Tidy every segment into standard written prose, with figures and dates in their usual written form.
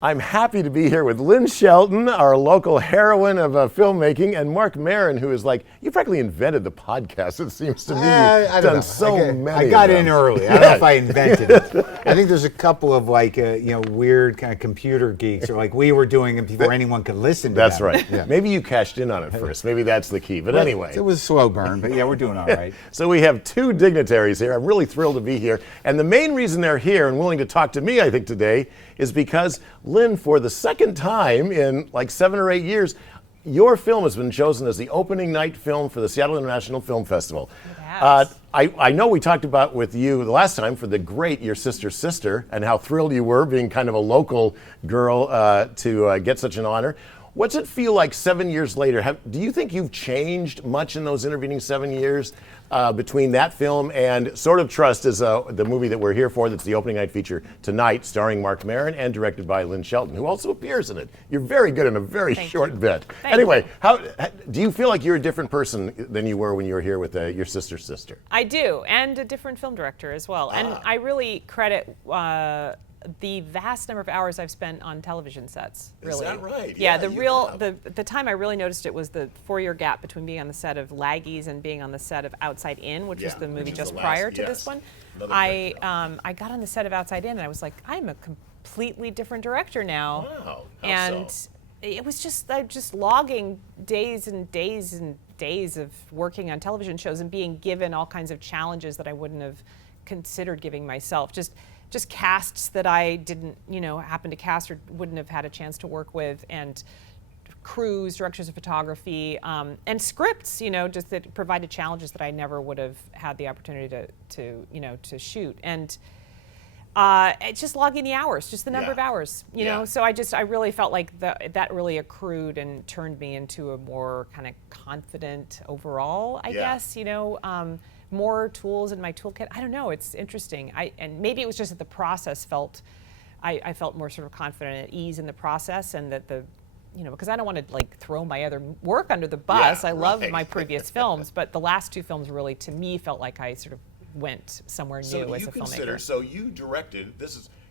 I'm happy to be here with Lynn Shelton, our local heroine of filmmaking, and Marc Maron, who is like, you practically invented the podcast, it seems to me. You've done so many. I got in early. I don't know if I invented it. I think there's a couple of weird kind of computer geeks, or like we were doing it before anyone could listen to That's them. right. Yeah. Maybe you cashed in on it first. Maybe that's the key. But anyway. It was a slow burn, but yeah, we're doing all right. So we have two dignitaries here. I'm really thrilled to be here. And the main reason they're here and willing to talk to me, I think, today is because, Lynn, for the second time in like 7 or 8 years, your film has been chosen as the opening night film for the Seattle International Film Festival. I know we talked about with you the last time for the great Your Sister's Sister and how thrilled you were being kind of a local girl to get such an honor. What's it feel like 7 years later? Do you think you've changed much in those intervening 7 years between that film and Sort of Trust is the movie that we're here for, that's the opening night feature tonight, starring Marc Maron and directed by Lynn Shelton, who also appears in it. You're very good in a very short bit. Anyway, how do you feel like you're a different person than you were when you were here with Your Sister's Sister? I do, and a different film director as well. And I really credit the vast number of hours I've spent on television sets. Really. Is that right? Yeah, the time I really noticed it was the 4-year gap between being on the set of Laggies and being on the set of Outside In, which was the movie just prior to this one. I got on the set of Outside In and I was like, I'm a completely different director now. Wow. And it was just logging days and days and days of working on television shows and being given all kinds of challenges that I wouldn't have considered giving myself. Just casts that I didn't, happen to cast or wouldn't have had a chance to work with, and crews, directors of photography, and scripts, just that provided challenges that I never would have had the opportunity to shoot. And it's just logging the hours, just the number of hours, So I really felt like that really accrued and turned me into a more kind of confident overall, I guess, more tools in my toolkit. I don't know, it's interesting. And maybe it was just that the process I felt more sort of confident and at ease in the process, and that because I don't want to like throw my other work under the bus. I love my previous films, but the last two films really, to me, felt like I sort of went somewhere new as a filmmaker. So you directed,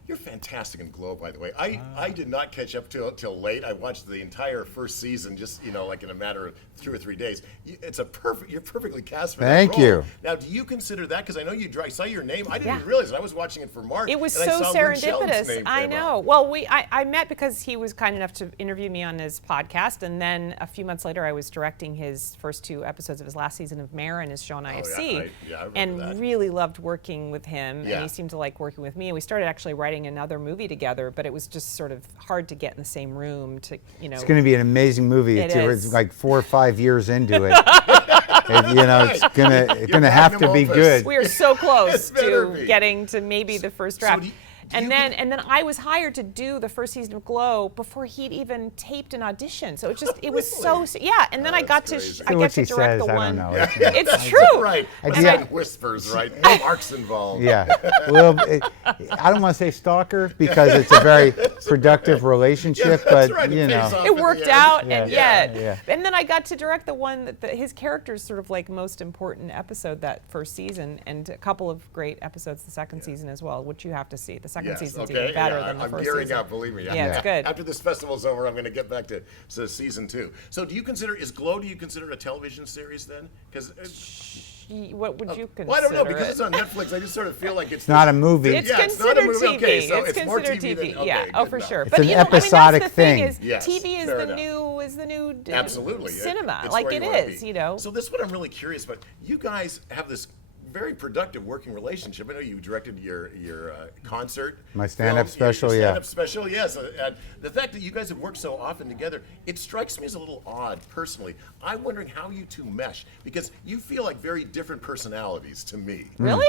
you're fantastic in Glow, by the way. I did not catch up till late. I watched the entire first season just, like in a matter of 2 or 3 days. You're perfectly cast for that role. Thank you. Now, do you consider that, because I know I saw your name, I didn't even realize it. I was watching it for Marc. It was and so I saw serendipitous. I know. Well, I met because he was kind enough to interview me on his podcast, and then a few months later I was directing his first 2 episodes of his last season of Maron, his show on IFC, and really loved working with him, and he seemed to like working with me, and we started actually writing another movie together, but it was just sort of hard to get in the same room to, It's going to be an amazing movie. It's like 4 or 5 years into it. It's gonna have to be good. We are so close to getting to maybe the first draft. And then I was hired to do the first season of Glow before he'd even taped an audition. So it was so and then I got to direct the one. I don't know. It's true. Right. It's like whispers, right? No Marc's involved. Yeah. Well, I don't want to say stalker because it's a very productive relationship, but it worked out, and and then I got to direct the one that his character's sort of like most important episode that first season, and a couple of great episodes the second season as well, which you have to see. The second season's even better than the first season. I'm gearing up, believe me. Yeah, it's good. After this festival's over, I'm going to get back to season 2. So do you consider a television series then? Because what would you consider? Well, I don't know, because it's on Netflix. I just sort of feel like it's not a movie. It's considered TV. Okay, so it's more considered TV. TV. For sure. It's but an episodic that's the thing. Is TV is the new absolutely cinema. It's like it is, So this is what I'm really curious about. You guys have this very productive working relationship. I know you directed your concert. My stand-up special, stand-up special, yes. And the fact that you guys have worked so often together, it strikes me as a little odd, personally. I'm wondering how you two mesh, because you feel like very different personalities to me. Really?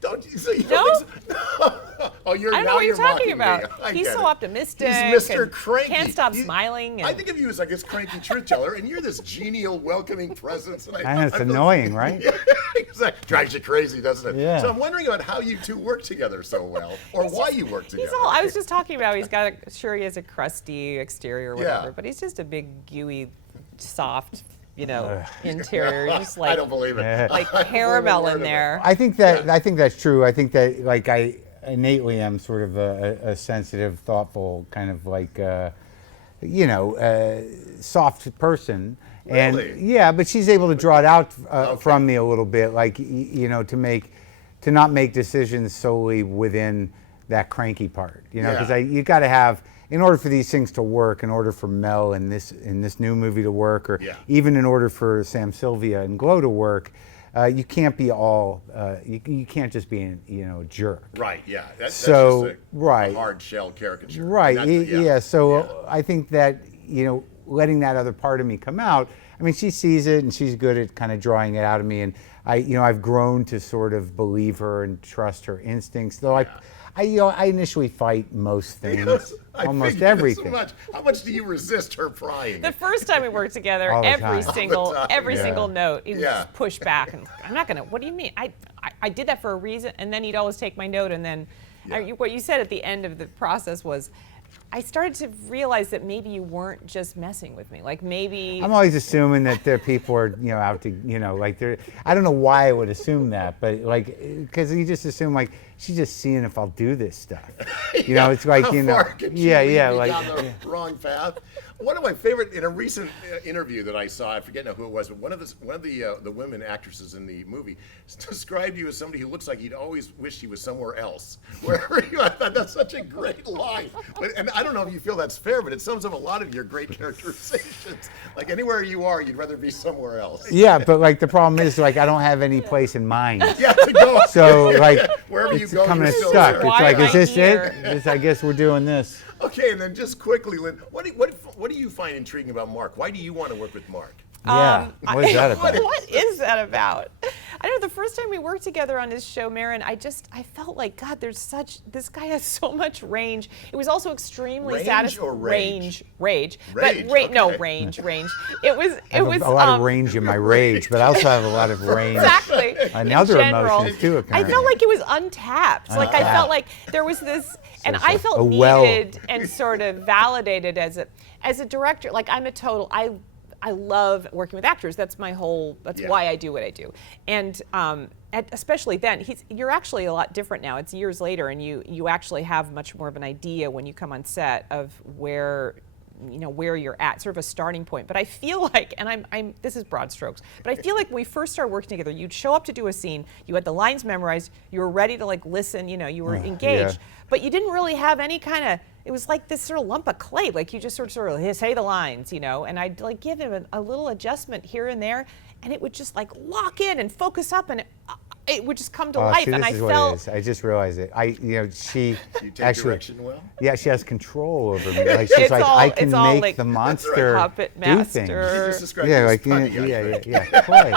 Don't you? So you no? Don't think so? Oh, I don't know what you're talking about. He's so optimistic. He's Mr. Cranky. Can't stop smiling. I think of you as like this cranky truth teller, and you're this genial, welcoming presence. And it's annoying, right? Exactly. Drives you crazy, doesn't it? Yeah. So I'm wondering about how you two work together so well, or why you work together. I was just talking about, he has a crusty exterior or whatever, but he's just a big, gooey, soft, interior, just like I don't believe it. like caramel in there. I think that's true. I think that innately am sort of a sensitive, thoughtful, kind of like, soft person. Really? And yeah, but she's able to draw it out from me a little bit, like, to not make decisions solely within that cranky part, because you got to have, in order for these things to work, in order for Mel in this new movie to work, or even in order for Sam Sylvia and Glow to work, you can't be all, you can't just be a jerk. Right, yeah. That's So, just right. a hard shell caricature. Right, That's- so I think that, letting that other part of me come out, I mean, she sees it and she's good at kind of drawing it out of me, and I've grown to sort of believe her and trust her instincts, though I initially fight most things, I almost figured everything. So much. How much do you resist her prying? The first time we worked together, All the every time. single All the time. every Yeah. single note, he would Yeah. just push back, and I'm not gonna. What do you mean? I did that for a reason, and then he'd always take my note, and then what you said at the end of the process was, I started to realize that maybe you weren't just messing with me. Like maybe I'm always assuming that there people are, out to, like they're. I don't know why I would assume that, but like, because you just assume like she's just seeing if I'll do this stuff. It's like How far can she lead me like. down the wrong path. One of my favorite, in a recent interview that I saw, I forget now who it was, but one of the women actresses in the movie described you as somebody who looks like he'd always wished he was somewhere else. Wherever you, I thought that's such a great line. And I don't know if you feel that's fair, but it sums up a lot of your great characterizations. Like anywhere you are, you'd rather be somewhere else. Yeah, but like the problem is like I don't have any place in mind. Yeah, to go. So like Wherever you it's go, coming you're still stuck. there. It's Why like, am is I this here? it? I guess we're doing this. Okay, and then just quickly, Lynn, what do you find intriguing about Mark? Why do you want to work with Mark? Yeah. What is that about? What is that about? I know the first time we worked together on this show, Maron, I felt like, God, this guy has so much range. It was also extremely Range satisfying. or rage? Rage. Rage, But no, okay. range. It was. I have a lot of range in my rage, but I also have a lot of range Exactly. and in other general. emotions too. I Apparently. felt like it was untapped. Like I felt like there was this, and I felt a well. needed and sort of validated as a director. Like I'm a total. I love working with actors. That's my whole. That's why I do what I do. And especially then, you're actually a lot different now. It's years later, and you actually have much more of an idea when you come on set of where you're at, sort of a starting point. But I feel like, and I'm this is broad strokes, but I feel like when we first started working together, you'd show up to do a scene, you had the lines memorized, you were ready to like listen, you were engaged, but you didn't really have any kind of. It was like this sort of lump of clay, like you just sort of say the lines, and I'd like give him a little adjustment here and there, and it would just like lock in and focus up, and it would just come to life. See, and this I is what felt it is. I just realized it. She You take actually, direction well? yeah, she has control over me. Like she's It's like, all- I can it's all make like the monster puppet do things. master. You just described Yeah, it as like punny, yeah. Play.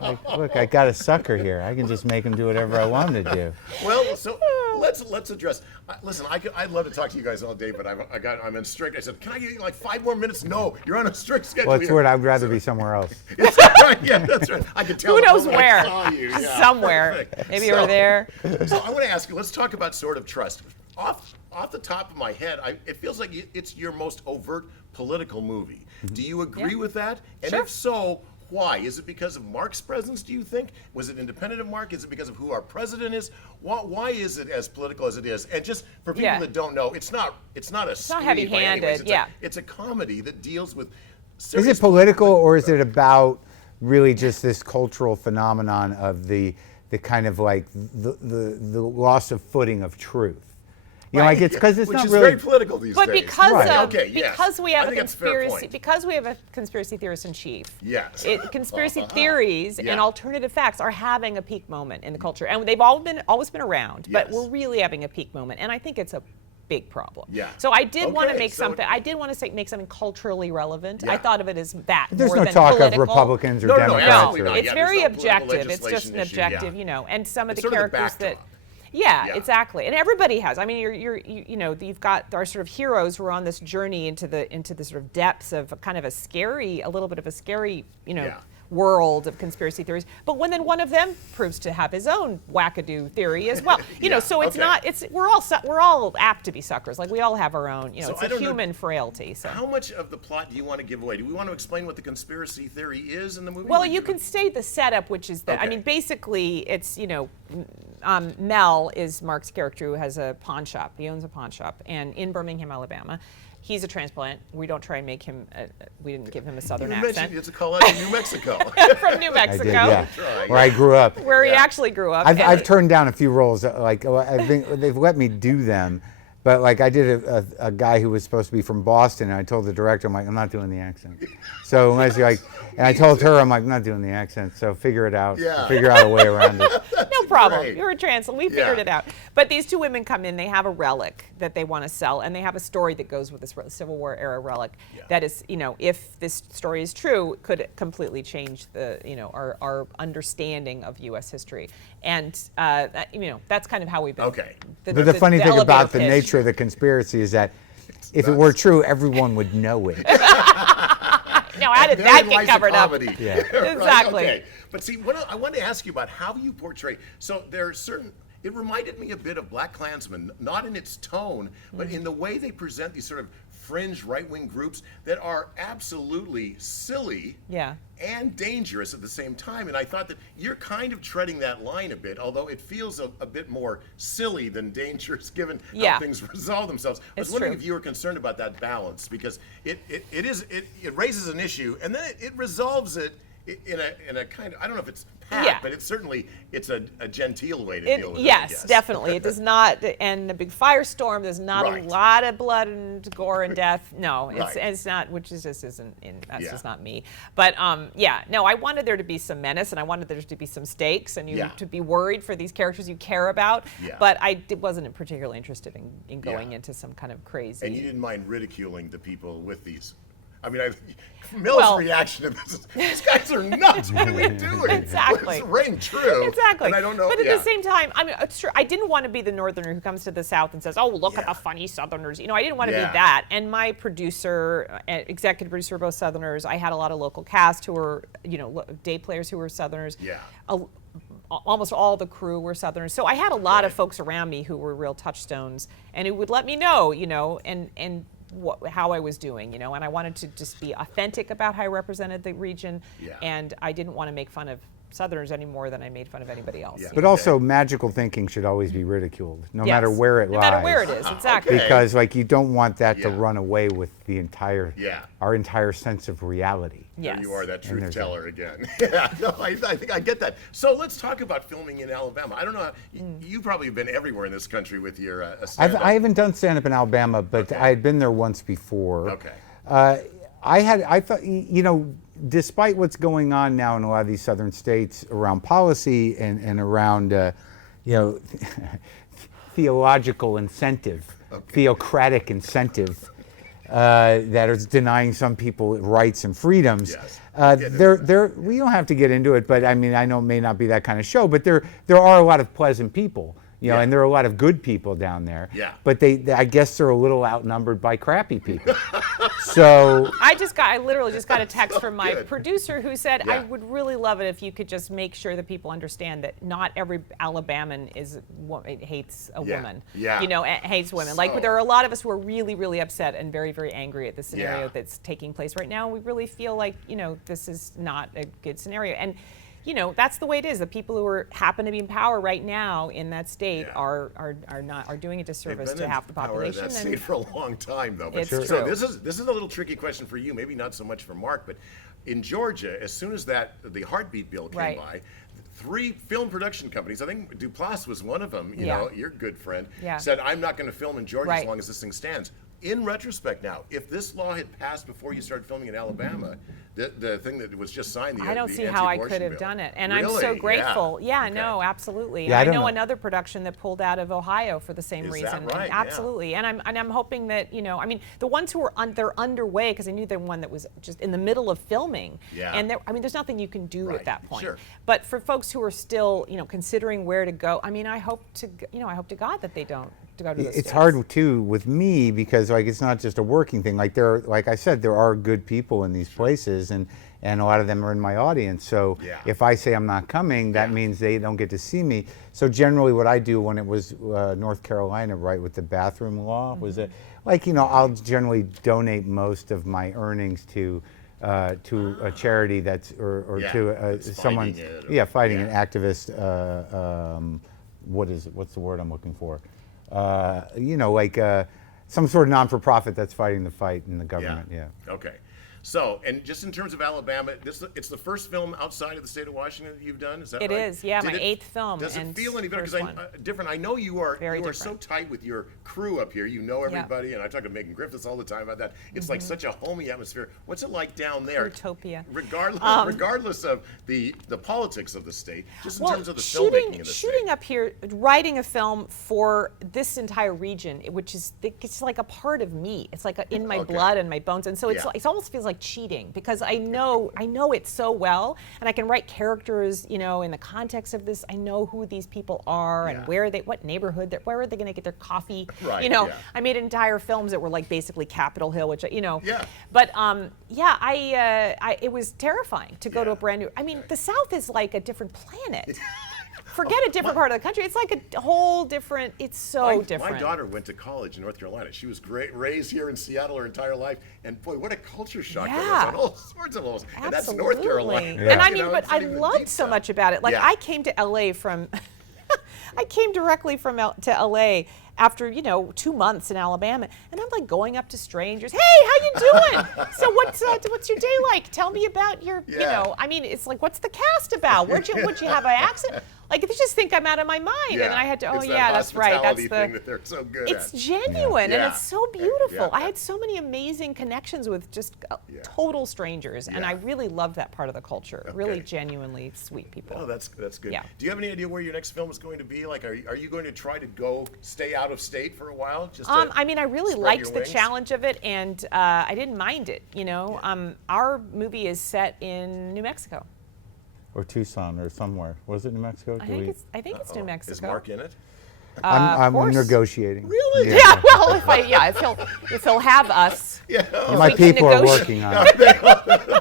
Like, look, I got a sucker here. I can just make him do whatever I want him to do. Well, so let's address. Listen, I'd love to talk to you guys all day, but I'm in strict. I said, can I get you like 5 more minutes? No, you're on a strict schedule. Well, it's here. weird. I'd rather be somewhere else. It's right, yeah, that's right. I could tell. Who the knows moment I where? saw you. Yeah, Somewhere. perfect. Maybe over there. So I want to ask you. Let's talk about sort of trust. Off the top of my head, it feels like it's your most overt political movie. Do you agree with that? And Sure. if so, why? Is it because of Mark's presence, do you think? Was it independent of Mark? Is it because of who our president is? Why is it as political as it is? And just for people that don't know, it's not a It's not heavy-handed, It's a comedy that deals with Is serious it political, or is it about really just this cultural phenomenon of the kind of like the loss of footing of truth? Like it's because it's which not is really very political these But days. because of Okay, yes. because we I have a think that's a fair conspiracy point. because we have a conspiracy theorist in chief. Yes. Conspiracy theories Yeah. and alternative facts are having a peak moment in the culture, and they've always been around. But Yes. we're really having a peak moment, and I think it's a big problem. Yeah. So I did want to Okay, make so something. I did want to make something culturally relevant. Yeah. I thought of it as that. There's more no than talk political. of Republicans or No, Democrats. absolutely or, not. It's Yeah, very there's no political objective. It's just legislation an issue, objective, yeah. and some It's of the sort of the characters that. backdrop. Yeah, Yeah. exactly, and everybody has. I mean, you've got our sort of heroes who are on this journey into the sort of depths of kind of a little bit of a scary, Yeah. world of conspiracy theories. But when then one of them proves to have his own wackadoo theory as well, you know, so it's not. We're all apt to be suckers. Like we all have our own. You know, So it's a human frailty. So. How much of the plot do you want to give away? Do we want to explain what the conspiracy theory is in the movie? Well, you can state the setup, which is that, I mean, basically, it's, you know, Mel is Mark's character who has a pawn shop. He owns a pawn shop, and in Birmingham, Alabama. He's a transplant. We don't try and make him, we didn't give him a Southern accent. It's a call out in New Mexico. From New Mexico. I did, where I grew up. Where he actually grew up. I've turned down a few roles, like I think they've let me do them, but like I did a guy who was supposed to be from Boston, and I told the director, I'm like, I'm not doing the accent. So unless you're like, and I told her, I'm like, I'm not doing the accent. So figure it out. Figure out a way around it. No problem. Great. You're a translator. We figured it out. But these two women come in. They have a relic that they want to sell, and they have a story that goes with this Civil War era relic. That is, you know, if this story is true, could completely change the, you know, our understanding of U.S. history. And you know, that's kind of how we've been. Okay. But the funny thing about the pitch. nature of the conspiracy is that if it were true, everyone would know it. No, how did that get covered up? Yeah. Exactly. Okay. But see, I want to ask you about how you portray. So there are certain. It reminded me a bit of Black Klansman, not in its tone, but in the way they present these sort of fringe right-wing groups that are absolutely silly and dangerous at the same time. And I thought that you're kind of treading that line a bit, although it feels a bit more silly than dangerous given how things resolve themselves. I was wondering if you were concerned about that balance, because it raises an issue and then it resolves it in a kind of, I don't know if it's pat, but it's a genteel way to deal with it. Yes, definitely. It does not end a big firestorm. There's not a lot of blood and gore and death. No, it's not, which is just isn't that's just not me. But no, I wanted there to be some menace, and I wanted there to be some stakes, and you to be worried for these characters you care about. But I wasn't particularly interested in going into some kind of crazy. And you didn't mind ridiculing the people with these. I mean, Mills' reaction to this is, these guys are nuts. What are we doing? Exactly. It's ring true. Exactly. And I don't know. But at the same time, I mean, it's true. I didn't want to be the Northerner who comes to the South and says, "Oh, look at the funny Southerners." You know, I didn't want to be that. And my producer, executive producer, were both Southerners. I had a lot of local cast who were, you know, day players who were Southerners. Almost all the crew were Southerners. So I had a lot of folks around me who were real touchstones and who would let me know, you know, and how I was doing, you know, and I wanted to just be authentic about how I represented the region, and I didn't want to make fun of Southerners any more than I made fun of anybody else. But also, magical thinking should always be ridiculed, no matter where it lies. No matter where it is, exactly. Because, like, you don't want that to run away with the entire, our entire sense of reality. There you are, that truth teller again. No, I think I get that. So let's talk about filming in Alabama. I don't know, you probably have been everywhere in this country with your stand-up. I haven't done stand-up in Alabama, but I had been there once before. Okay. I thought, you know, despite what's going on now in a lot of these southern states around policy and around, you know, theological incentive, theocratic incentive that is denying some people rights and freedoms. We don't have to get into it, but I mean, I know it may not be that kind of show, but there are a lot of pleasant people. You know, and there are a lot of good people down there. But I guess they're a little outnumbered by crappy people. So I literally just got a text from my producer who said, I would really love it if you could just make sure that people understand that not every Alabaman hates a woman. You know, hates women. Like there are a lot of us who are really, really upset and very, very angry at the scenario that's taking place right now. We really feel like, you know, this is not a good scenario. And you know, that's the way it is. The people who happen to be in power right now in that state are doing a disservice to half the population. They've been in that state for a long time, though. But it's true. So this is a little tricky question for you. Maybe not so much for Mark, but in Georgia, as soon as the heartbeat bill came by, 3 film production companies, I think Duplass was one of them, you know, your good friend, said, I'm not going to film in Georgia as long as this thing stands. In retrospect now, if this law had passed before you started filming in Alabama, the thing that was just signed, I don't see how I could have done it. And I'm so grateful. No, absolutely. Yeah, I know another production that pulled out of Ohio for the same reason. Is that right? Absolutely. And I'm hoping that, you know, I mean, the ones who are they're underway, because I knew the one that was just in the middle of filming. And I mean, there's nothing you can do at that point. But for folks who are still, you know, considering where to go, I mean, I hope to God that they don't. It's hard too with me because like it's not just a working thing. Like like I said, there are good people in these places, and and a lot of them are in my audience. So if I say I'm not coming, that means they don't get to see me. So generally what I do when it was North Carolina, right, with the bathroom law, was it like, you know, I'll generally donate most of my earnings to a charity that's or to someone fighting an activist what is it, what's the word I'm looking for, you know, like some sort of non-for-profit that's fighting the fight in the government. Okay. So, and just in terms of Alabama, it's the first film outside of the state of Washington that you've done, is that right? It is, yeah, my 8th film. Does it feel any better? Because different. I know you are so tight with your crew up here. You know everybody, and I talk to Megan Griffiths all the time about that. It's like such a homey atmosphere. What's it like down there? Utopia. Regardless of the politics of the state, just in terms of the filmmaking in the state. Shooting up here, writing a film for this entire region, which is it's like a part of me. It's like in my blood and my bones, and so it almost feels like cheating because I know it so well, and I can write characters, you know, in the context of this. I know who these people are and what neighborhood, where are they going to get their coffee? Right. You know, I made entire films that were like basically Capitol Hill, which you know. But it was terrifying to go to a brand new. I mean, the South is like a different planet. Forget a different part of the country. It's like a whole different. It's so different. My daughter went to college in North Carolina. She was raised here in Seattle her entire life, and boy, what a culture shock that was on all sorts of levels. Absolutely. And that's North Carolina. And I mean, but I loved so much about it. Like I came to LA from, I came directly from to LA after 2 months in Alabama, and I'm like going up to strangers. Hey, how you doing? So what's your day like? Tell me about your, you know. I mean, it's like, what's the cast about? Would you have an accent? Like, they just think I'm out of my mind, and I had to. That's right. That's the thing that they're so good It's genuine, and it's so beautiful. I had so many amazing connections with just total strangers, and I really loved that part of the culture. Really, genuinely sweet people. Oh, that's good. Yeah. Do you have any idea where your next film is going to be? Like, are you going to try to stay out of state for a while? Just I mean, I really liked the challenge of it, and I didn't mind it. You know, our movie is set in New Mexico. Or Tucson or somewhere. Was it New Mexico? I think it's New Mexico. Is Mark in it? I'm negotiating. Really? Yeah. Well, if he'll have us. My people are working on it.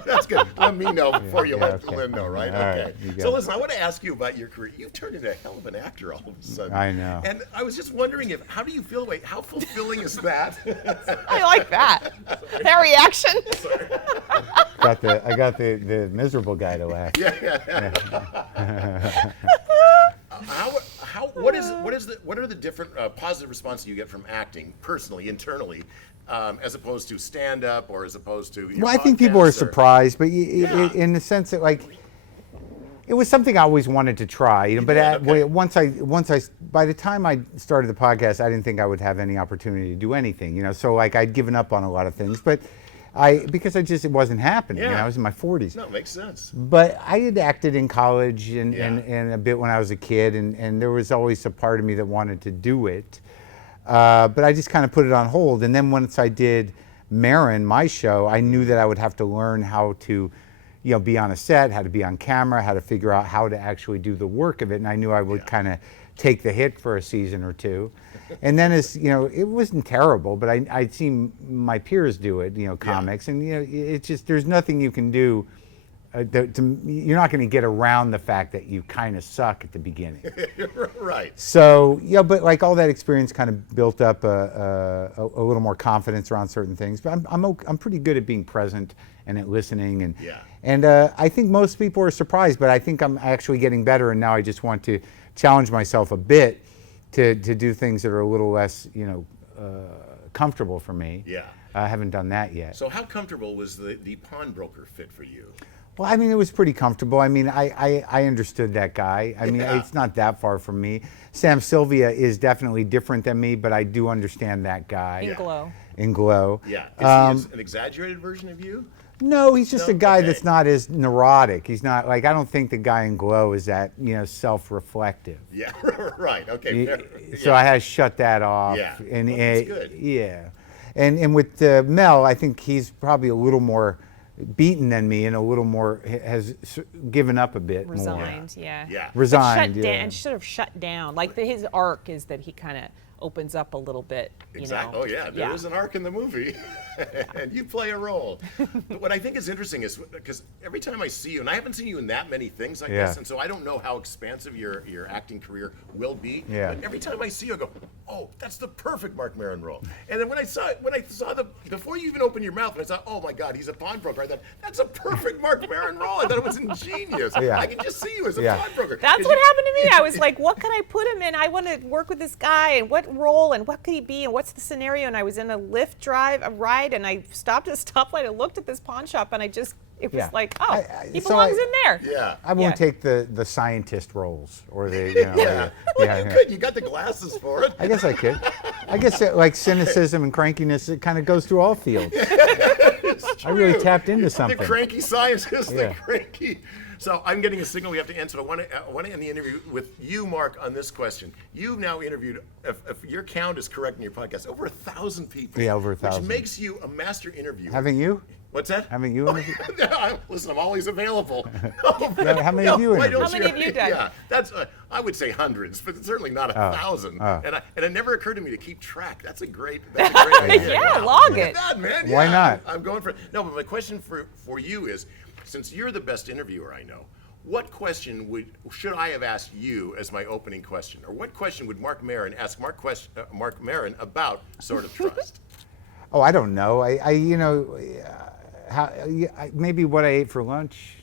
That's good. Let me know before you let Lynn know, right? Okay. So listen, I want to ask you about your career. You've turned into a hell of an actor all of a sudden. I know. And I was just wondering how do you feel? Wait, how fulfilling is that? I like that. That reaction. I got the miserable guy to laugh. What are the different positive responses you get from acting personally, internally, as opposed to stand-up or as opposed to? Well, I think people are surprised, but in the sense that like it was something I always wanted to try, you know. But by the time I started the podcast, I didn't think I would have any opportunity to do anything, you know. So like I'd given up on a lot of things, but. Because it wasn't happening. You know, I was in my 40s. No, it makes sense. But I had acted in college and a bit when I was a kid, and there was always a part of me that wanted to do it. But I just kind of put it on hold. And then once I did Maron, my show, I knew that I would have to learn how to, be on a set, how to be on camera, how to figure out how to actually do the work of it. And I knew I would kind of take the hit for a season or two. And then it wasn't terrible, but I'd seen my peers do it, comics, and it's just there's nothing you can do. You're not going to get around the fact that you kind of suck at the beginning. Right. So but like all that experience kind of built up a little more confidence around certain things. But I'm pretty good at being present and at listening, and I think most people are surprised, but I think I'm actually getting better, and now I just want to challenge myself a bit. To do things that are a little less, comfortable for me. Yeah. I haven't done that yet. So how comfortable was the pawnbroker fit for you? Well, I mean, it was pretty comfortable. I mean, I understood that guy. I mean, it's not that far from me. Sam Sylvia is definitely different than me, but I do understand that guy. In Glow. Yeah. Is he an exaggerated version of you? No, he's just a guy that's not as neurotic. He's not like, I don't think the guy in Glow is that, self-reflective. Yeah, right. Okay. So I had to shut that off. Yeah. And that's good. Yeah. And with Mel, I think he's probably a little more beaten than me and a little more has given up a bit Resigned, more. Yeah. Resigned, and sort of shut down. Like his arc is that he kind of opens up a little bit. Exactly. You know? Oh yeah, there is an arc in the movie, and you play a role. But what I think is interesting is because every time I see you, and I haven't seen you in that many things like this, and so I don't know how expansive your acting career will be. Yeah. But every time I see you, I go, "Oh, that's the perfect Marc Maron role." And then when I saw before you even opened your mouth, and I thought, "Oh my God, he's a pawnbroker," I thought that's a perfect Marc Maron role. I thought it was ingenious. Yeah. I can just see you as a pawnbroker. That's what happened to me. I was like, what can I put him in? I want to work with this guy, and what role, and what could he be, and what's the scenario? And I was in a ride, and I stopped at a stoplight and looked at this pawn shop, and it was like, oh, he belongs in there. Yeah. I won't take the scientist roles or the, you know. Yeah. Well, you could. You got the glasses for it. I guess I could. I guess like cynicism and crankiness, it kind of goes through all fields. I really tapped into something. The cranky scientist, Yeah. the cranky. So I'm getting a signal we have to answer. I want to end the interview with you, Marc, on this question. You've now interviewed, if your count is correct in your podcast, over 1,000 people. Yeah, over 1,000. Which makes you a master interviewer. Haven't you? What's that? Haven't you interviewed? Listen, I'm always available. Yeah, how many have you why don't interviewed? How many have you done? Yeah, that's I would say hundreds, but certainly not 1,000. And it never occurred to me to keep track. That's a great idea. Yeah, log it. That, man. Why Yeah, not? I'm going for it. No, but my question for you is, since you're the best interviewer I know, what question should I have asked you as my opening question, or what question would Marc Maron ask Marc Maron about Sort of Trust? Oh, I don't know. I you know, maybe what I ate for lunch.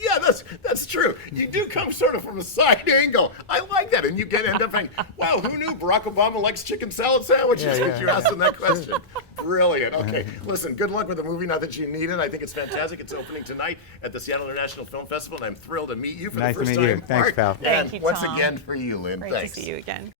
Yeah, that's true. You do come sort of from a side angle. I like that, and you end up saying, "Wow, who knew Barack Obama likes chicken salad sandwiches?" Yeah, Since you asked him that question. Brilliant. Okay, listen. Good luck with the movie. Not that you need it. I think it's fantastic. It's opening tonight at the Seattle International Film Festival, and I'm thrilled to meet you for Nice the to and meet you. first time. Thanks, Marc. pal. And Thank you, once Tom. again for you, Lynn. Great Thanks. to see you again.